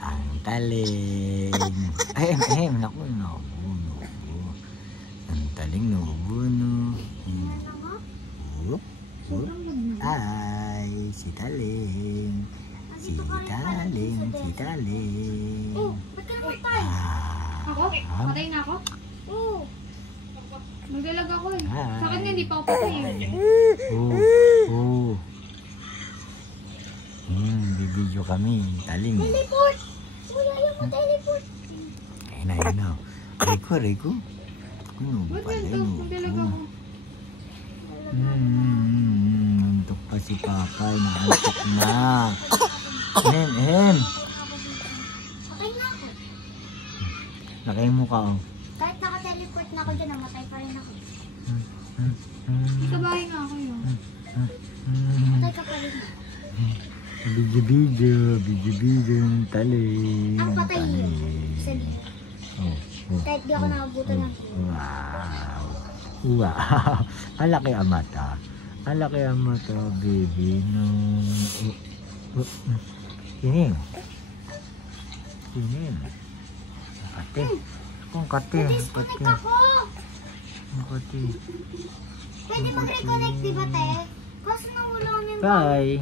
ang taling. Naku. Ang taling nubuno. Ay, si taling. Si taling. Oh, ba't ka namatay? Ako? Patay na ako? Oo. Maglalag ako eh. Sa akin nga, hindi pa ako patay eh. Bibidyo kami. Taling. Teleport! Uy, ayaw ko teleport. Ayun na. Rico. Ano Ba't pala ganito? yun? Maglalag ako. Nantok pa si Papa. Nantok na. Em. Patay na ako. Nakay mo ka oh. Kahit naka-teleport na ako dyan, namatay pa rin ako. Ikabahay nga ako yun. Patay ka pa rin. Bidyo ng taling. Ang patay yun. Sabi. Kahit di ako nakabutan ng Wow. Alaki ang mata. Baby. No. Kining. Kate. Kung kate. Disconnect ako. Kate. Pwede mag-reconnect, di ba, te? Kasi nawala ko yung Bye.